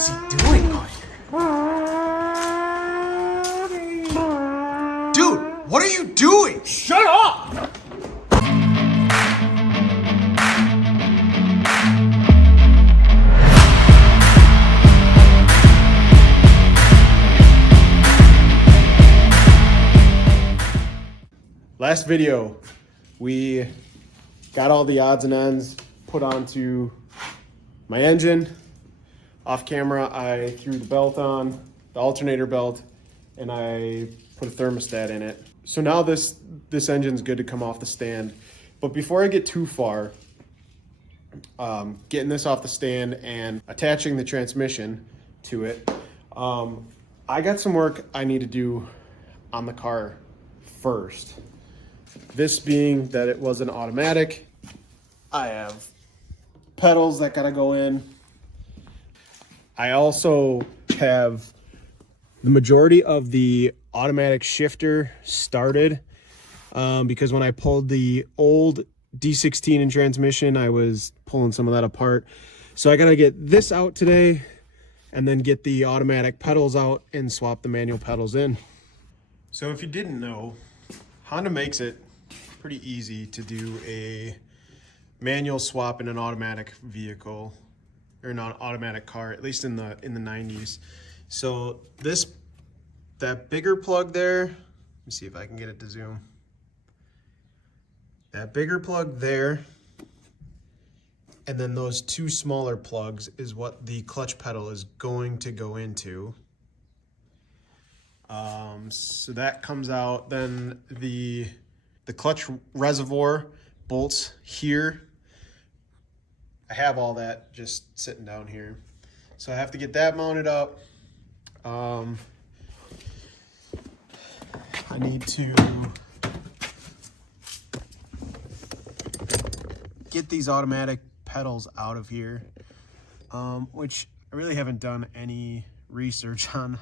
is he doing out here? Dude, what are you doing? Shut up! Last video, we got all the odds and ends put onto my engine. Off camera, I threw the belt on, the alternator belt, and I put a thermostat in it. So now this engine's good to come off the stand. But before I get too far, getting this off the stand and attaching the transmission to it, I got some work I need to do on the car first. This being that it was an automatic, I have pedals that gotta go in. I also have the majority of the automatic shifter started because when I pulled the old D16 in transmission, I was pulling some of that apart. So I gotta get this out today and then get the automatic pedals out and swap the manual pedals in. So if you didn't know, Honda makes it pretty easy to do a manual swap in an automatic vehicle or an automatic car, at least in the 90s. So that bigger plug there, let me see if I can get it to zoom. That bigger plug there, and then those two smaller plugs is what the clutch pedal is going to go into. So that comes out, then the clutch reservoir bolts here. I have all that just sitting down here. So I have to get that mounted up. I need to get these automatic pedals out of here, which I really haven't done any research on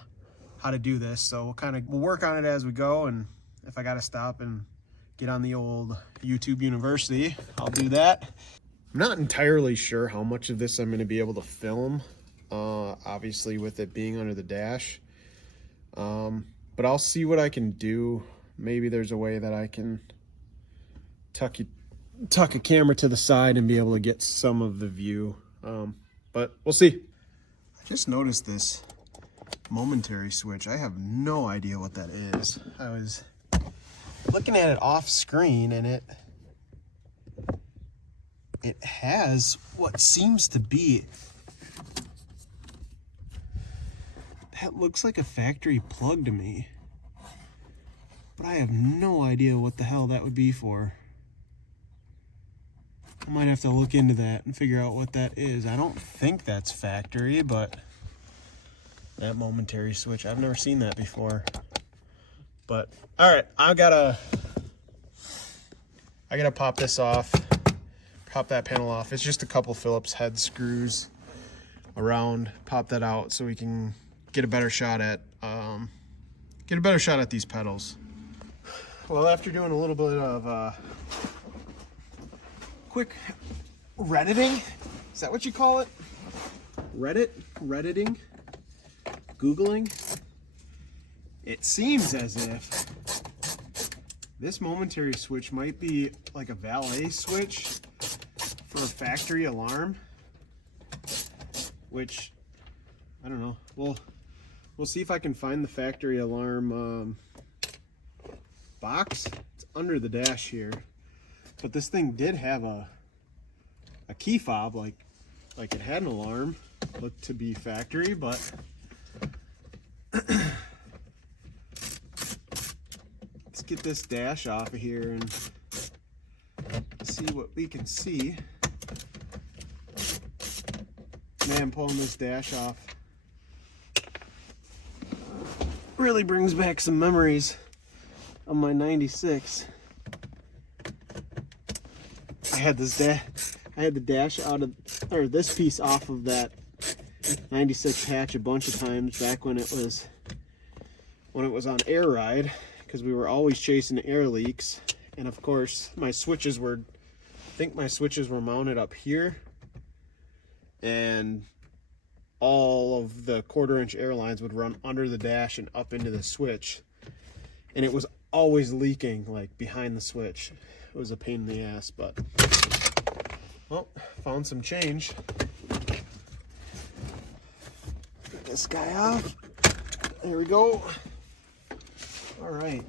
how to do this. So we'll work on it as we go, and if I gotta stop and get on the old YouTube University, I'll do that. I'm not entirely sure how much of this I'm going to be able to film, obviously with it being under the dash, but I'll see what I can do. Maybe there's a way that I can tuck a camera to the side and be able to get some of the view, but we'll see. I just noticed this momentary switch. I have no idea what that is. I was looking at it off screen, and it has what seems to be, that looks like a factory plug to me, but I have no idea what the hell that would be for. I might have to look into that and figure out what that is. I don't think that's factory, but that momentary switch, I've never seen that before. But all right, I gotta pop this off, pop that panel off. It's just a couple Phillips head screws around. Pop that out so we can get a better shot at these pedals. Well, after doing a little bit of quick Redditing, is that what you call it? Redditing, Googling. It seems as if this momentary switch might be like a valet switch for a factory alarm, which, I don't know. We'll see if I can find the factory alarm box. It's under the dash here. But this thing did have a key fob, like it had an alarm. Looked to be factory, but let's get this dash off of here and see what we can see. Man, pulling this dash off really brings back some memories of my 96. I had the dash out of, or this piece off of that 96 hatch a bunch of times back when it was on air ride, because we were always chasing air leaks. And of course my switches were, I think my switches were mounted up here, and all of the 1/4-inch air lines would run under the dash and up into the switch. And it was always leaking like behind the switch. It was a pain in the ass, but well, found some change. Get this guy off. There we go. All right.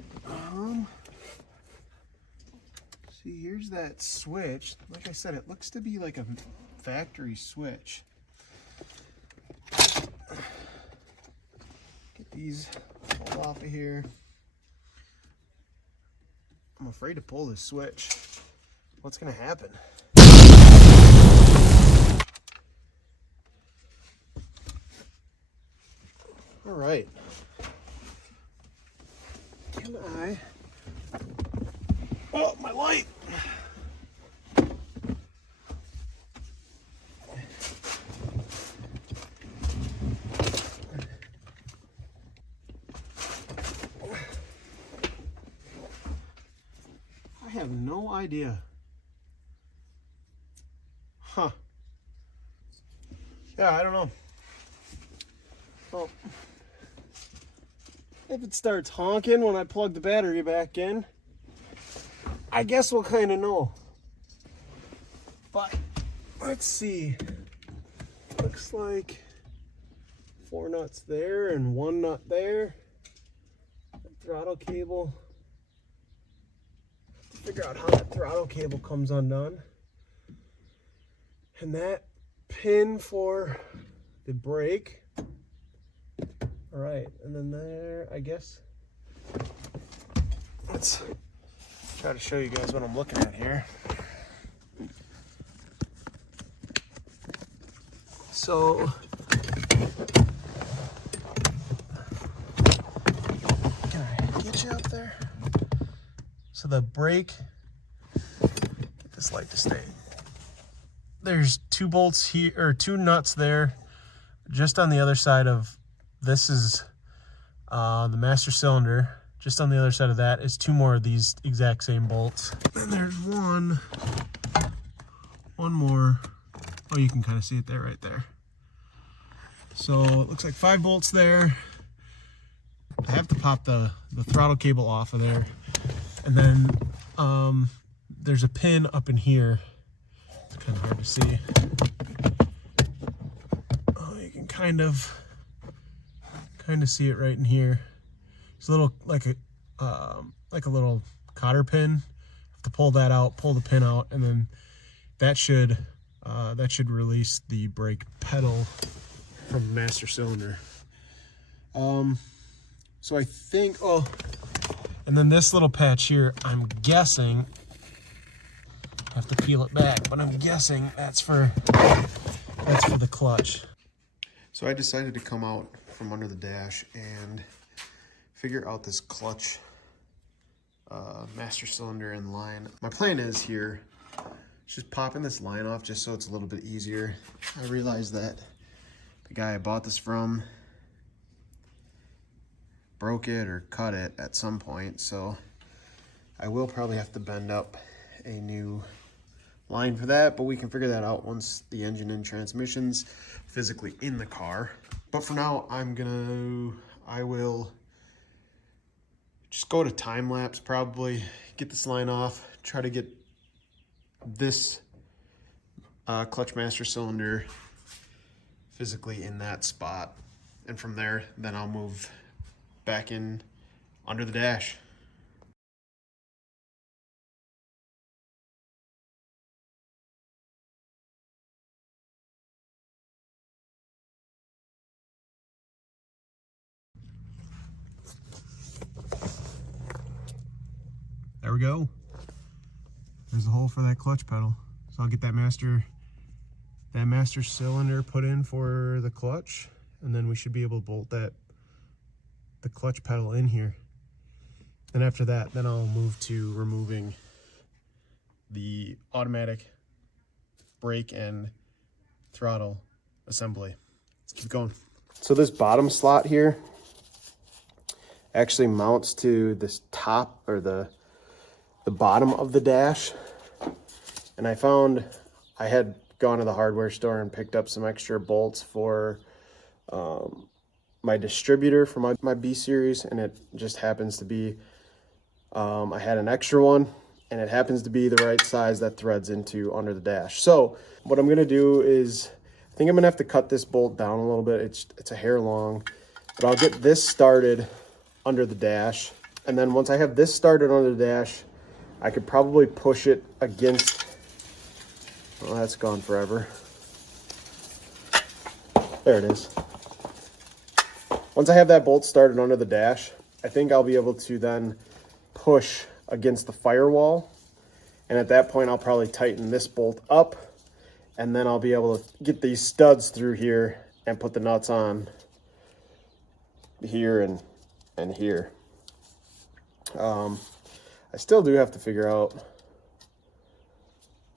See, here's that switch. Like I said, it looks to be like a factory switch. Get these all off of here. I'm afraid to pull this switch. What's gonna happen? All right. Can I? Oh, my light. I have no idea. Huh. Yeah, I don't know. Well, if it starts honking when I plug the battery back in, I guess we'll kind of know. But let's see. Looks like 4 nuts there and 1 nut there. The throttle cable. Figure out how that throttle cable comes undone. And that pin for the brake. All right, and then there, I guess. Let's try to show you guys what I'm looking at here. So, can I get you up there? So the brake, get this light to stay. There's 2 bolts here, or 2 nuts there, just on the other side of, this is the master cylinder. Just on the other side of that is 2 more of these exact same bolts. And there's one more. Oh, you can kind of see it there, right there. So it looks like 5 bolts there. I have to pop the throttle cable off of there. And then there's a pin up in here. It's kind of hard to see. Oh, you can kind of see it right in here. It's a little like a little cotter pin. Have to pull that out, pull the pin out, and then that should release the brake pedal from the master cylinder. So I think, oh, and then this little patch here, I'm guessing, I have to peel it back, but I'm guessing that's for the clutch. So I decided to come out from under the dash and figure out this clutch master cylinder and line. My plan is here, just popping this line off just so it's a little bit easier. I realized that the guy I bought this from broke it or cut it at some point, so I will probably have to bend up a new line for that, but we can figure that out once the engine and transmission's physically in the car. But for now, I will just go to time lapse, probably get this line off, try to get this clutch master cylinder physically in that spot, and from there then I'll move back in under the dash. There we go. There's a hole for that clutch pedal. So I'll get that master cylinder put in for the clutch, and then we should be able to bolt the clutch pedal in here. And after that, then I'll move to removing the automatic brake and throttle assembly. Let's keep going. So this bottom slot here actually mounts to this top, or the bottom of the dash. And I had gone to the hardware store and picked up some extra bolts for my distributor for my B series, and it just happens to be, I had an extra one, and it happens to be the right size that threads into under the dash. So what I'm gonna do is, I think I'm gonna have to cut this bolt down a little bit. It's a hair long, but I'll get this started under the dash. And then once I have this started under the dash, I could probably push it against, well, that's gone forever. There it is. Once I have that bolt started under the dash, I think I'll be able to then push against the firewall. And at that point, I'll probably tighten this bolt up, and then I'll be able to get these studs through here and put the nuts on here and here. I still do have to figure out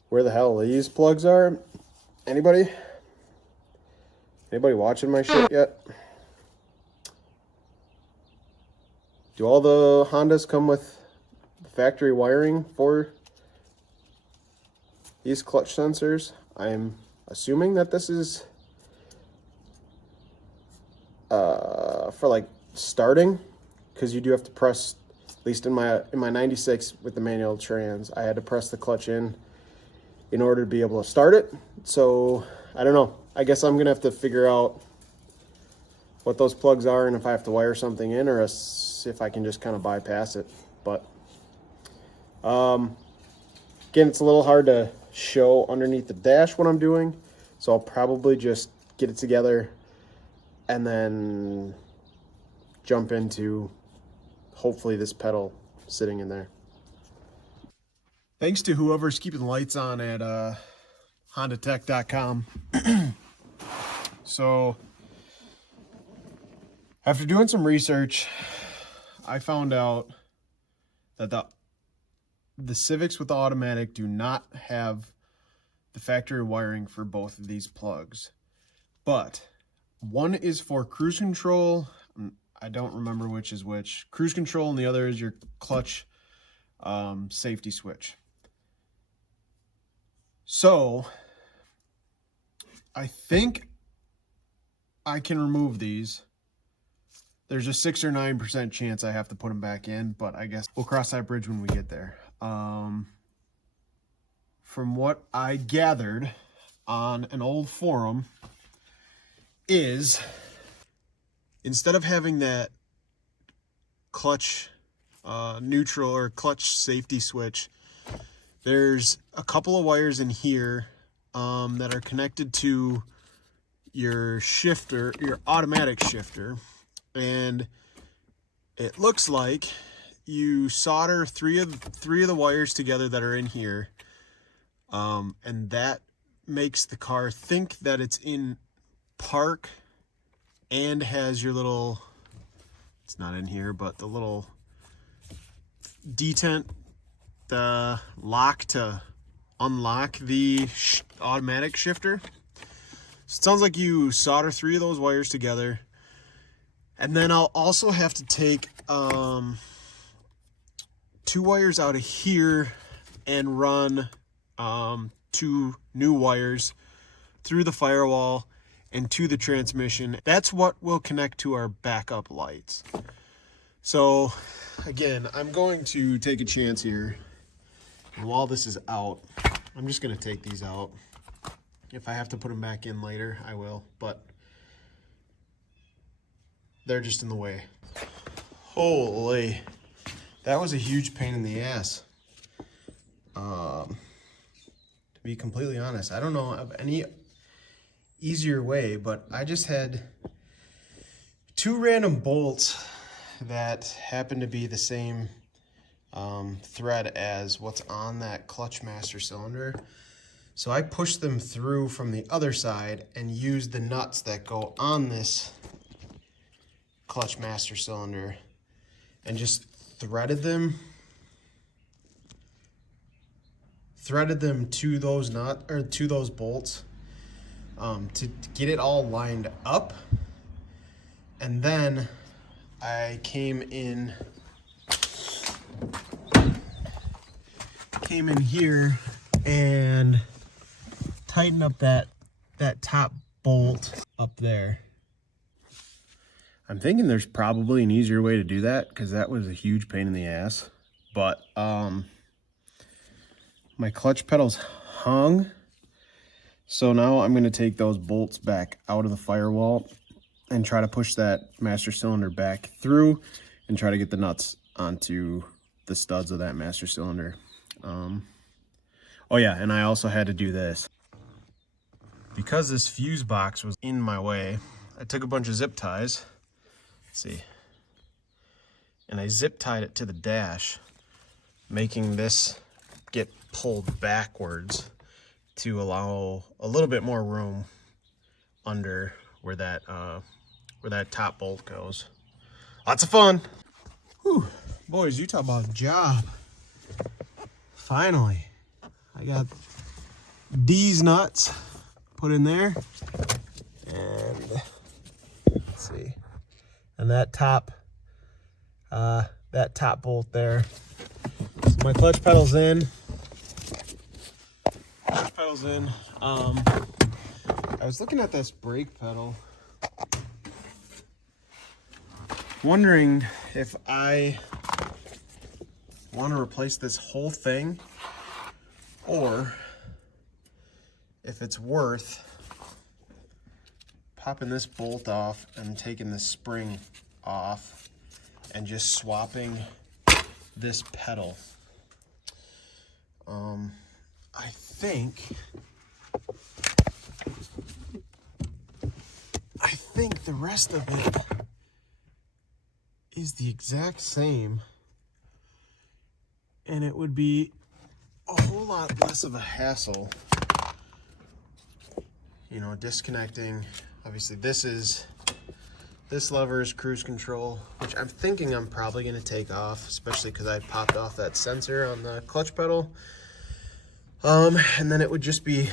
where the hell these plugs are. Anybody watching my shit yet? Do all the Hondas come with factory wiring for these clutch sensors? I'm assuming that this is for like starting, because you do have to press, at least in my 96 with the manual trans, I had to press the clutch in order to be able to start it. So I don't know. I guess I'm gonna have to figure out what those plugs are and if I have to wire something in, or if I can just kind of bypass it. But again, it's a little hard to show underneath the dash what I'm doing, so I'll probably just get it together and then jump into hopefully this pedal sitting in there. Thanks to whoever's keeping the lights on at HondaTech.com. So after doing some research, I found out that the Civics with the automatic do not have the factory wiring for both of these plugs. But one is for cruise control. I don't remember which is which. Cruise control, and the other is your clutch safety switch. So I think I can remove these. There's a 6 or 9% chance I have to put them back in, but I guess we'll cross that bridge when we get there. From what I gathered on an old forum is, instead of having that clutch neutral or clutch safety switch, there's a couple of wires in here that are connected to your shifter, your automatic shifter. And it looks like you solder three of the wires together that are in here, and that makes the car think that it's in park and has your little, it's not in here, but the little detent, the lock to unlock the automatic shifter. So it sounds like you solder 3 of those wires together. And then I'll also have to take 2 wires out of here and run 2 new wires through the firewall and to the transmission. That's what will connect to our backup lights. So again, I'm going to take a chance here. And while this is out, I'm just going to take these out. If I have to put them back in later, I will. But they're just in the way. Holy, that was a huge pain in the ass. To be completely honest, I don't know of any easier way, but I just had 2 random bolts that happen to be the same thread as what's on that clutch master cylinder. So I pushed them through from the other side and used the nuts that go on this clutch master cylinder and just threaded them to those to those bolts to get it all lined up. And then I came in here and tightened up that top bolt up there. I'm thinking there's probably an easier way to do that because that was a huge pain in the ass. But my clutch pedals hung. So now I'm going to take those bolts back out of the firewall and try to push that master cylinder back through and try to get the nuts onto the studs of that master cylinder. Oh yeah, and I also had to do this. Because this fuse box was in my way, I took a bunch of zip ties. Let's see. And I zip tied it to the dash, making this get pulled backwards to allow a little bit more room under where that top bolt goes. Lots of fun. Whew. Boys, you talk about a job. Finally, I got these nuts put in there, and let's see, and that top bolt there. So my clutch pedal's in. I was looking at this brake pedal, wondering if I want to replace this whole thing or if it's worth popping this bolt off and taking this spring off and just swapping this pedal. I think the rest of it is the exact same, and it would be a whole lot less of a hassle, you know, disconnecting. Obviously this lever is cruise control, which I'm thinking I'm probably going to take off, especially because I popped off that sensor on the clutch pedal. And then it would just be,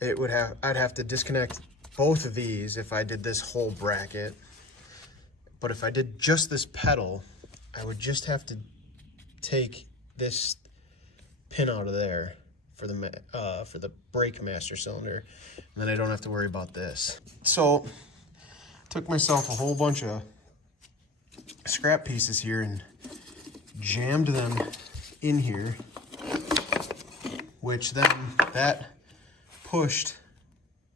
I'd have to disconnect both of these if I did this whole bracket. But if I did just this pedal, I would just have to take this pin out of there for the brake master cylinder, and then I don't have to worry about this. So took myself a whole bunch of scrap pieces here and jammed them in here, which then that pushed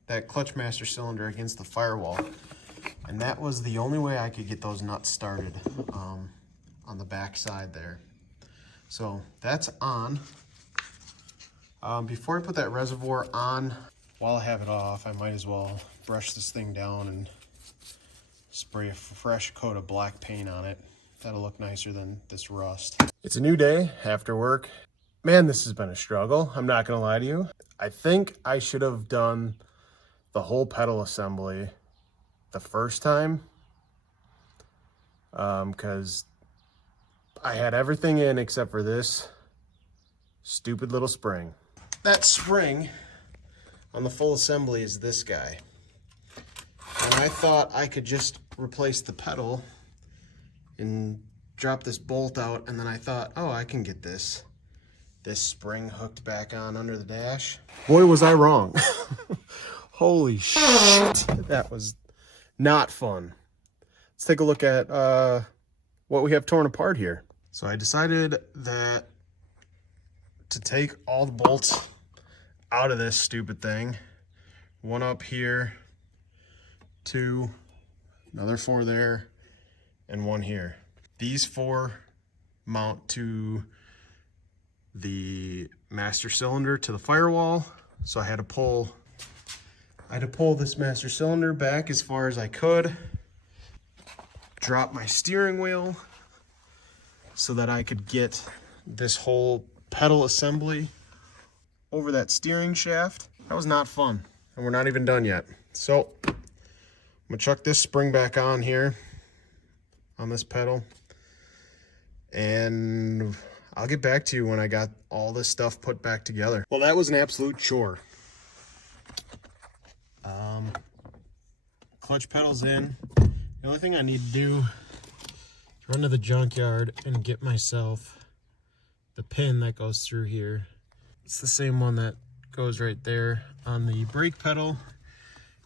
that clutch master cylinder against the firewall, and that was the only way I could get those nuts started on the back side there. So that's on. Before I put that reservoir on, while I have it off, I might as well brush this thing down and spray a fresh coat of black paint on it. That'll look nicer than this rust. It's a new day after work. Man, this has been a struggle. I'm not gonna lie to you. I think I should have done the whole pedal assembly the first time, because I had everything in except for this stupid little spring. That spring on the full assembly is this guy. And I thought I could just replace the pedal and drop this bolt out, and then I thought, oh, I can get this spring hooked back on under the dash. Boy, was I wrong. Holy shit, that was not fun. Let's take a look at what we have torn apart here. So I decided that to take all the bolts out of this stupid thing, one up here, two, another four there, and one here. These four mount to the master cylinder to the firewall, so I had to pull this master cylinder back as far as I could, drop my steering wheel so that I could get this whole pedal assembly over that steering shaft. That was not fun, and we're not even done yet. So I'm gonna chuck this spring back on here on this pedal, and I'll get back to you when I got all this stuff put back together. Well, that was an absolute chore. Clutch pedal's in. The only thing I need to do is run to the junkyard and get myself the pin that goes through here. It's the same one that goes right there on the brake pedal.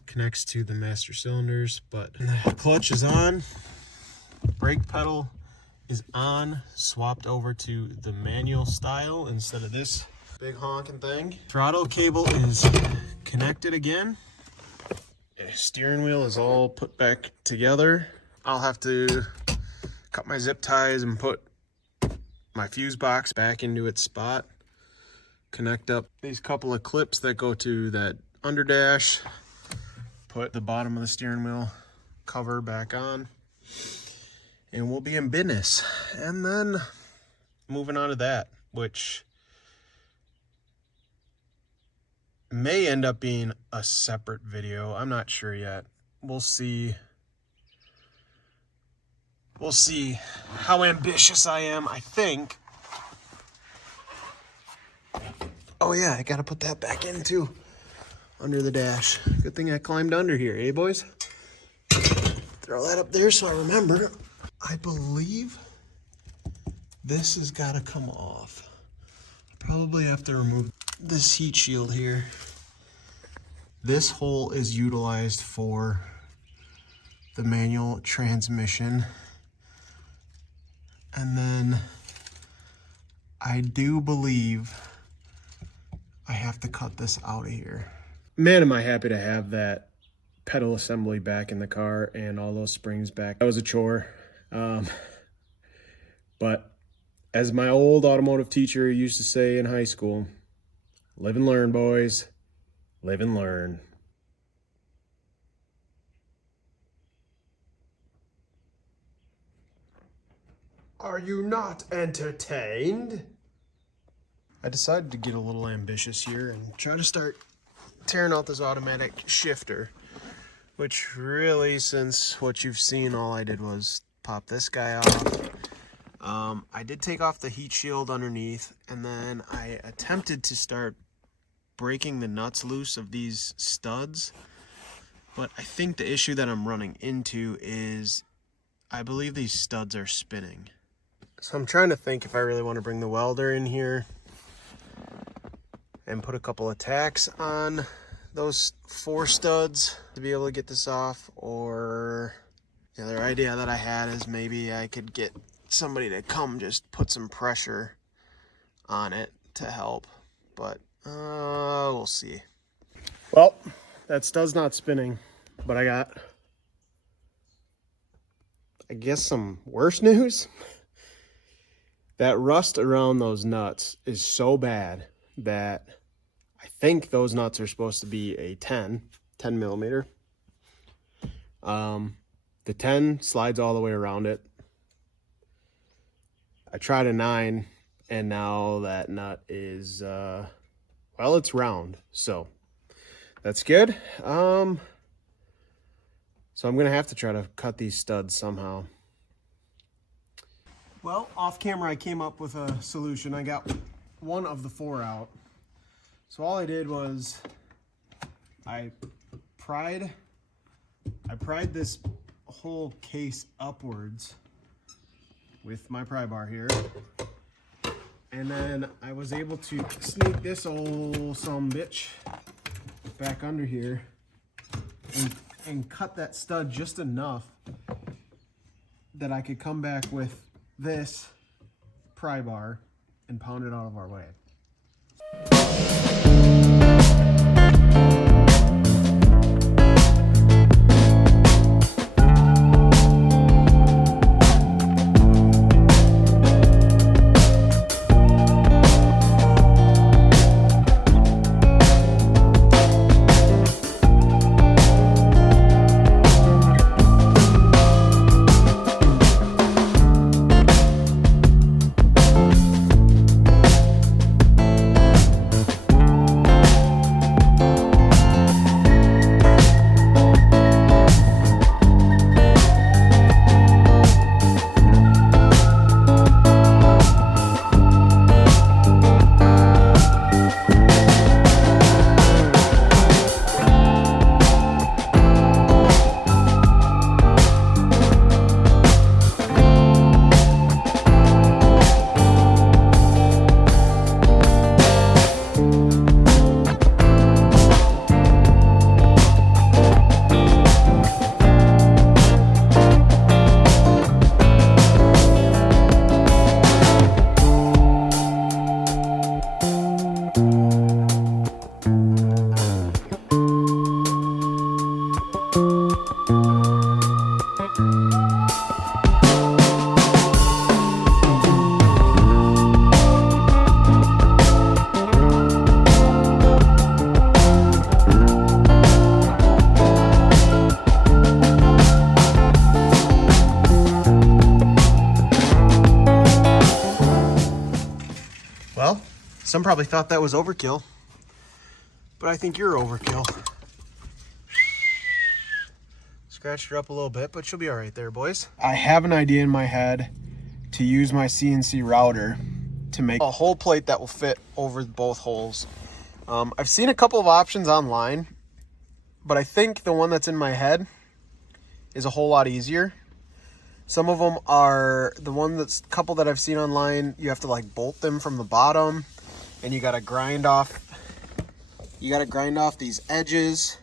connects to the master cylinders, but the clutch is on, brake pedal is on, swapped over to the manual style instead of this big honking thing. Throttle cable is connected again. Steering wheel is all put back together. I'll have to cut my zip ties and put my fuse box back into its spot. Connect up these couple of clips that go to that underdash. Put the bottom of the steering wheel cover back on. And we'll be in business. And then moving on to that, which may end up being a separate video. I'm not sure yet. We'll see. We'll see how ambitious I am. I think. Oh yeah, I gotta put that back in too. Under the dash. Good thing I climbed under here, eh boys? Throw that up there so I remember. I believe this has gotta come off. Probably have to remove this heat shield here. This hole is utilized for the manual transmission. And then I do believe I have to cut this out of here. Man, am I happy to have that pedal assembly back in the car and all those springs back. That was a chore. But as my old automotive teacher used to say in high school, live and learn, boys. Live and learn. Are you not entertained? I decided to get a little ambitious here and try to start tearing out this automatic shifter, which really, since what you've seen, all I did was pop this guy off. I did take off the heat shield underneath, and then I attempted to start breaking the nuts loose of these studs, but I think the issue that I'm running into is I believe these studs are spinning. So I'm trying to think if I really want to bring the welder in here and put a couple of tacks on those 4 studs to be able to get this off, or the other idea that I had is maybe I could get somebody to come just put some pressure on it to help, but we'll see. Well, that stud's not spinning, but I got, I guess, some worse news. That rust around those nuts is so bad that I think those nuts are supposed to be a 10 millimeter. The 10 slides all the way around it. I tried a 9, and now that nut is, well, it's round, so that's good. So I'm gonna have to try to cut these studs somehow. Well, off camera I came up with a solution. I got one of the 4 out. So all I did was I pried this whole case upwards with my pry bar here, and then I was able to sneak this old sumbitch back under here and cut that stud just enough that I could come back with this pry bar and pound it out of our way. Some probably thought that was overkill, but I think you're overkill. Scratched her up a little bit, but she'll be all right there, boys. I have an idea in my head to use my CNC router to make a hole plate that will fit over both holes. I've seen a couple of options online, but I think the one that's in my head is a whole lot easier. Some of them are the one that's couple that I've seen online. You have to like bolt them from the bottom, and you got to grind off. You got to grind off these edges.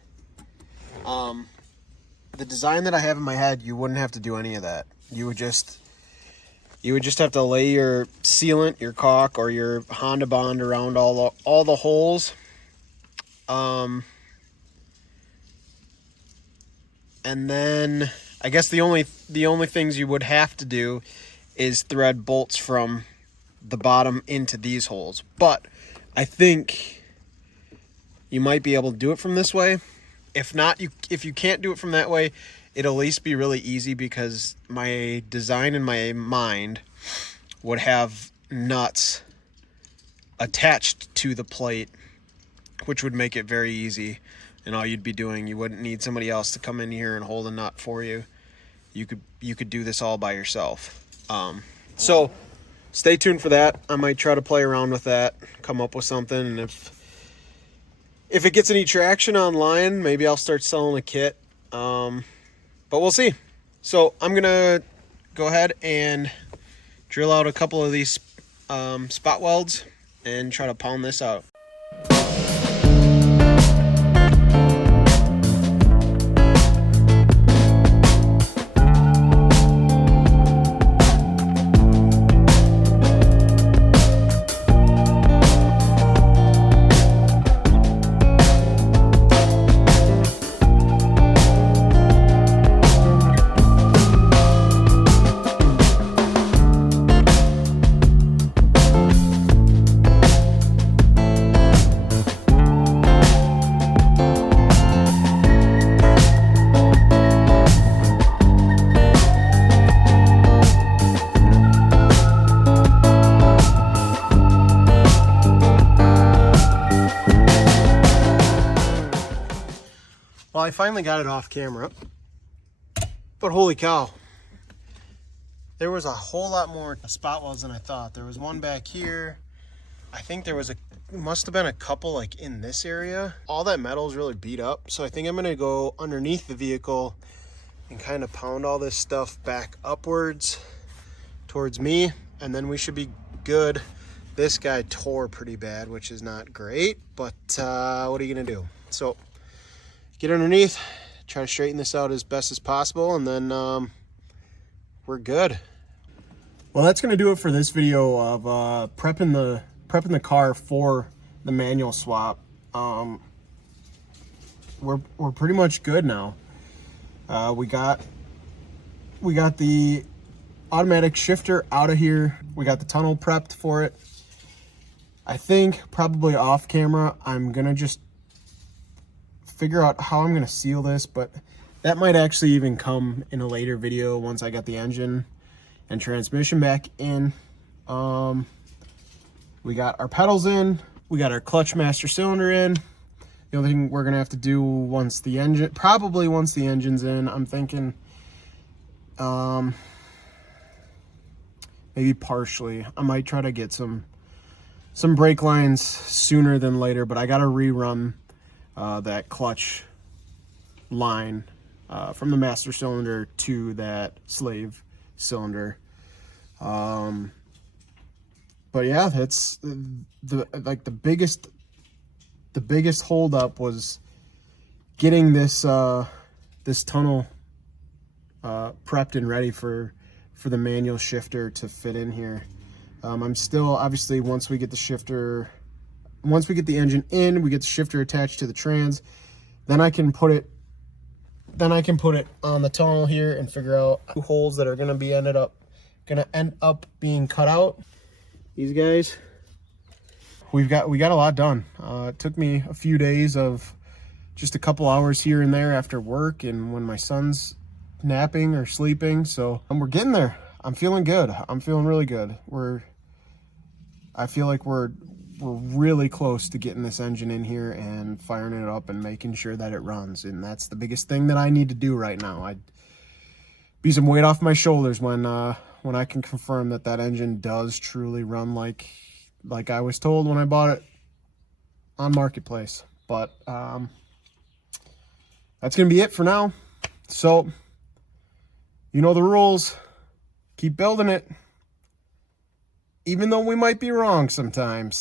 The design that I have in my head, you wouldn't have to do any of that. You would just have to lay your sealant, your caulk, or your Honda Bond around all the holes. And then I guess the only things you would have to do is thread bolts from the bottom into these holes. But I think you might be able to do it from this way. If not, if you can't do it from that way, it'll at least be really easy because my design in my mind would have nuts attached to the plate, which would make it very easy. And all you'd be doing, you wouldn't need somebody else to come in here and hold a nut for you. You could do this all by yourself. So stay tuned for that. I might try to play around with that, come up with something, and if it gets any traction online, maybe I'll start selling a kit. But we'll see. So I'm gonna go ahead and drill out a couple of these spot welds and try to pound this out. Well, I finally got it off camera, but holy cow, there was a whole lot more spot welds than I thought. There was one back here. I think there was must have been a couple like in this area. All that metal is really beat up, so I think I'm gonna go underneath the vehicle and kind of pound all this stuff back upwards towards me, and then we should be good. This guy tore pretty bad, which is not great, but what are you gonna do? So get underneath, try to straighten this out as best as possible, and then we're good. Well, that's gonna do it for this video of prepping the car for the manual swap. We're pretty much good now. We got the automatic shifter out of here. We got the tunnel prepped for it. I think probably off camera, I'm gonna just figure out how I'm gonna seal this, but that might actually even come in a later video once I got the engine and transmission back in. We got our pedals in, we got our clutch master cylinder in. The only thing we're gonna have to do once the engine's in, I'm thinking maybe partially. I might try to get some brake lines sooner than later, but I gotta rerun that clutch line from the master cylinder to that slave cylinder. But yeah, that's the biggest holdup was getting this this tunnel prepped and ready for the manual shifter to fit in here. I'm still, obviously, once we get the engine in, we get the shifter attached to the trans, then I can put it on the tunnel here and figure out two holes that are gonna end up being cut out. These guys, we got a lot done. It took me a few days of just a couple hours here and there after work and when my son's napping or sleeping. So we're getting there. I'm feeling good. I'm feeling really good. I feel like we're we're really close to getting this engine in here and firing it up and making sure that it runs. And that's the biggest thing that I need to do right now. I'd be some weight off my shoulders when I can confirm that that engine does truly run like I was told when I bought it on Marketplace. But that's gonna be it for now. So you know the rules. Keep building it, even though we might be wrong sometimes.